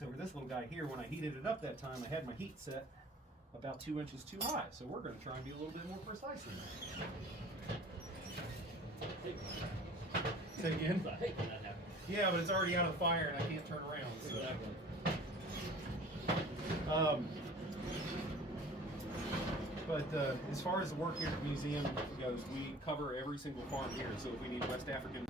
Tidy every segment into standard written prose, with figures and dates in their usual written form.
difference over this little guy here. When I heated it up that time, I had my heat set about 2 inches too high. So we're going to try and be a little bit more precise in that. Say again? I hate when that happens. Yeah, but it's already out of the fire and I can't turn around. So. Exactly. But as far as the work here at the museum goes, we cover every single farm here. So if we need West African.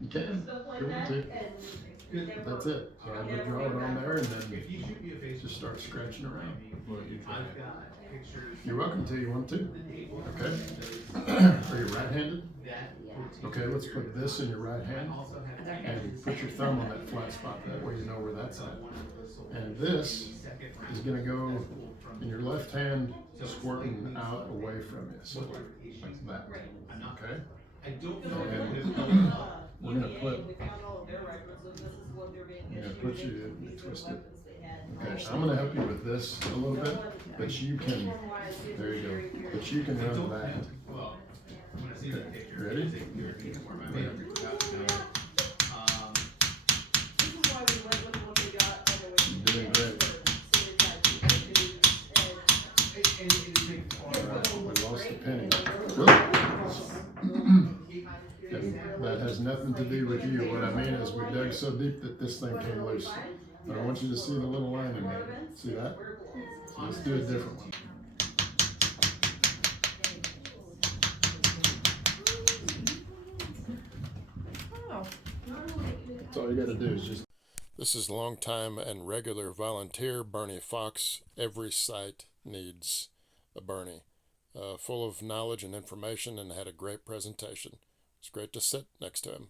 You can, if you want to. Good. That's it. So I would draw it on there and then just start scratching around. You're welcome to. You want to? Okay. Are you right-handed? Okay, let's put this in your right hand and put your thumb on that flat spot. That way you know where that's at. And this is going to go in your left hand, squirting out away from it. So like that. Okay? And we're going to put you twist it. Okay, I'm going to help you with this a little bit, but you can, there you go, but you can run that. Okay, ready? You're doing great. We lost the penny. That has nothing to do with you. What I mean is we dug so deep that this thing came loose. I want you to see the little line in there. See that? So let's do a different one. you got to do is just... This is longtime and regular volunteer Bernie Fox. Every site needs a Bernie. Full of knowledge and information, and had a great presentation. It's great to sit next to him.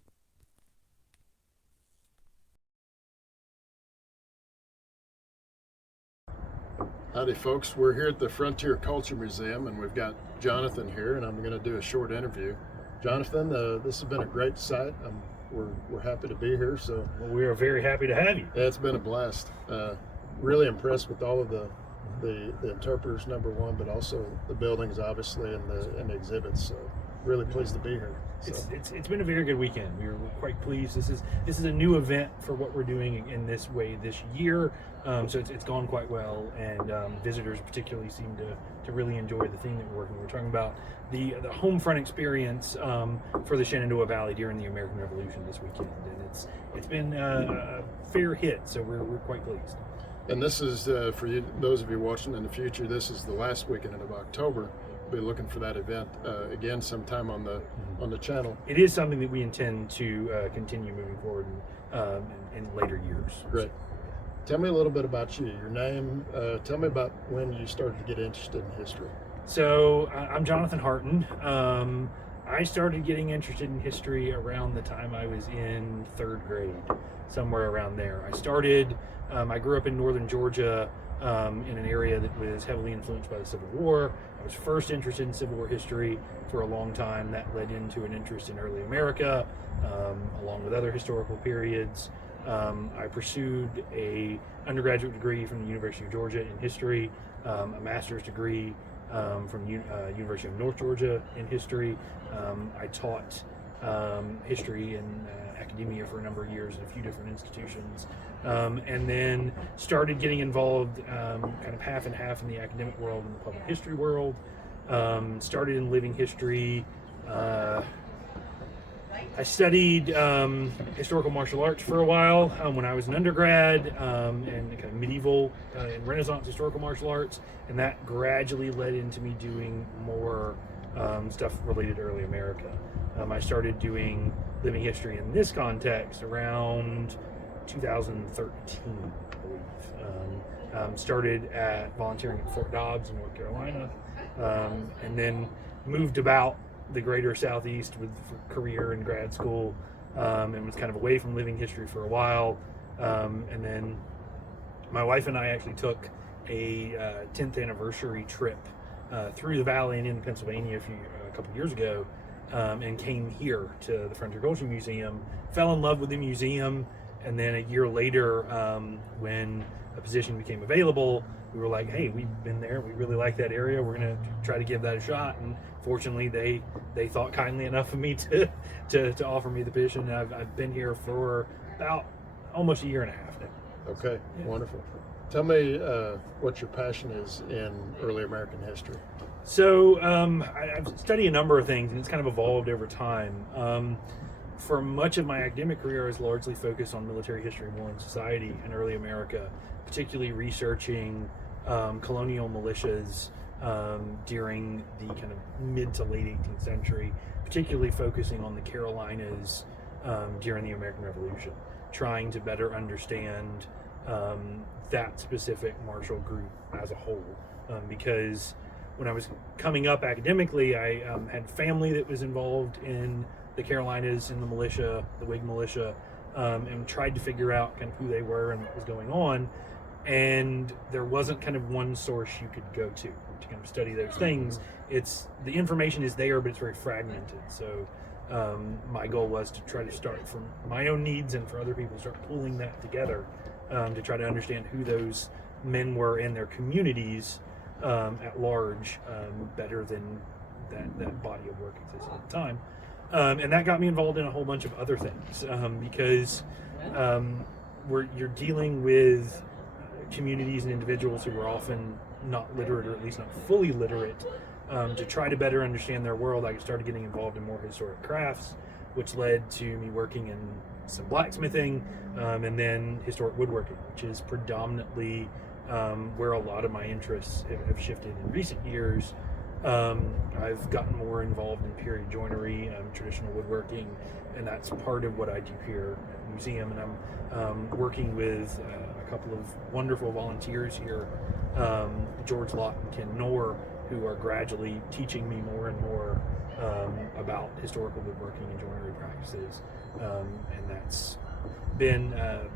Howdy folks, we're here at the Frontier Culture Museum, and we've got Jonathan here, and I'm going to do a short interview. Jonathan, this has been a great site. We're happy to be here. So we are very happy to have you. Yeah, it's been a blast. Really impressed with all of the interpreters, number one, but also the buildings, obviously, and the exhibits. So really pleased to be here. So. It's been a very good weekend. We're quite pleased. This is a new event for what we're doing in this way this year. So it's gone quite well, and visitors particularly seem to really enjoy the thing that we're working. We're talking about the home front experience for the Shenandoah Valley during the American Revolution this weekend, and it's been a fair hit. So we're quite pleased. And this is for you, those of you watching in the future. This is the last weekend of October. Be looking for that event again sometime on the channel. It is something that we intend to continue moving forward in later years. Great. Tell me a little bit about you, your name. Tell me about when you started to get interested in history. So I'm Jonathan Harton. I started getting interested in history around the time I was in third grade, somewhere around there. I grew up in northern Georgia in an area that was heavily influenced by the Civil War. I was first interested in Civil War history for a long time. That led into an interest in early America, along with other historical periods. I pursued a undergraduate degree from the University of Georgia in history, a master's degree from University of North Georgia in history. I taught history in academia for a number of years at a few different institutions, and then started getting involved kind of half and half in the academic world and the public history world. Started in living history. I studied historical martial arts for a while when I was an undergrad, and kind of medieval and Renaissance historical martial arts, and that gradually led into me doing more stuff related to early America. I started doing living history in this context around 2013, I believe. Started at volunteering at Fort Dobbs in North Carolina, and then moved about the greater Southeast for career and grad school, and was kind of away from living history for a while. And then my wife and I actually took a 10th anniversary trip through the valley and in Pennsylvania a couple years ago, and came here to the Frontier Culture Museum, fell in love with the museum, and then a year later, when a position became available, we were like, hey, we've been there, we really like that area, we're going to try to give that a shot. And fortunately, they thought kindly enough of me to offer me the position. I've been here for about almost a year and a half now. Okay, yeah. Wonderful. Tell me what your passion is in early American history. So I've studied a number of things, and it's kind of evolved over time. For much of my academic career, I was largely focused on military history, war and society in early America, particularly researching colonial militias during the kind of mid to late 18th century, particularly focusing on the Carolinas during the American Revolution, trying to better understand that specific martial group as a whole. Because when I was coming up academically, I had family that was involved in the Carolinas and the militia, the Whig militia, and tried to figure out kind of who they were and what was going on. And there wasn't kind of one source you could go to kind of study those things. It's the information is there, but it's very fragmented. So my goal was to try to start from my own needs and for other people, start pulling that together to try to understand who those men were in their communities at large, better than that body of work existed at the time. And that got me involved in a whole bunch of other things because you're dealing with communities and individuals who are often not literate, or at least not fully literate. To try to better understand their world, I started getting involved in more historic crafts, which led to me working in some blacksmithing, and then historic woodworking, which is predominantly where a lot of my interests have shifted in recent years. I've gotten more involved in period joinery, traditional woodworking, and that's part of what I do here at the museum. And I'm working with a couple of wonderful volunteers here, George Lott and Ken Knorr, who are gradually teaching me more and more about historical woodworking and joinery practices. And that's been a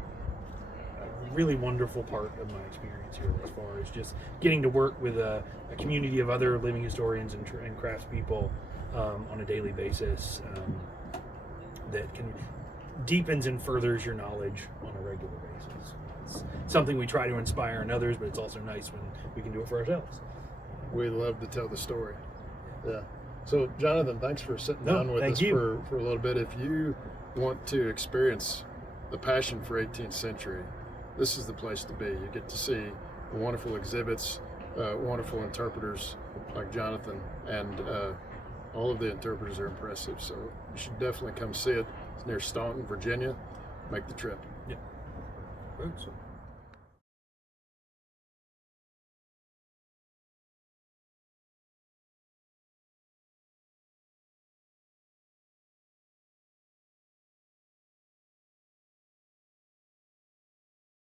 really wonderful part of my experience here as far as just getting to work with a community of other living historians and craftspeople on a daily basis that can deepens and furthers your knowledge on a regular basis. It's something we try to inspire in others, but it's also nice when we can do it for ourselves. We love to tell the story. Yeah. So, Jonathan, thanks for sitting down with us for a little bit. If you want to experience the passion for 18th century, this is the place to be. You get to see wonderful exhibits, wonderful interpreters like Jonathan, and all of the interpreters are impressive. So you should definitely come see it. It's near Staunton, Virginia. Make the trip. Yeah.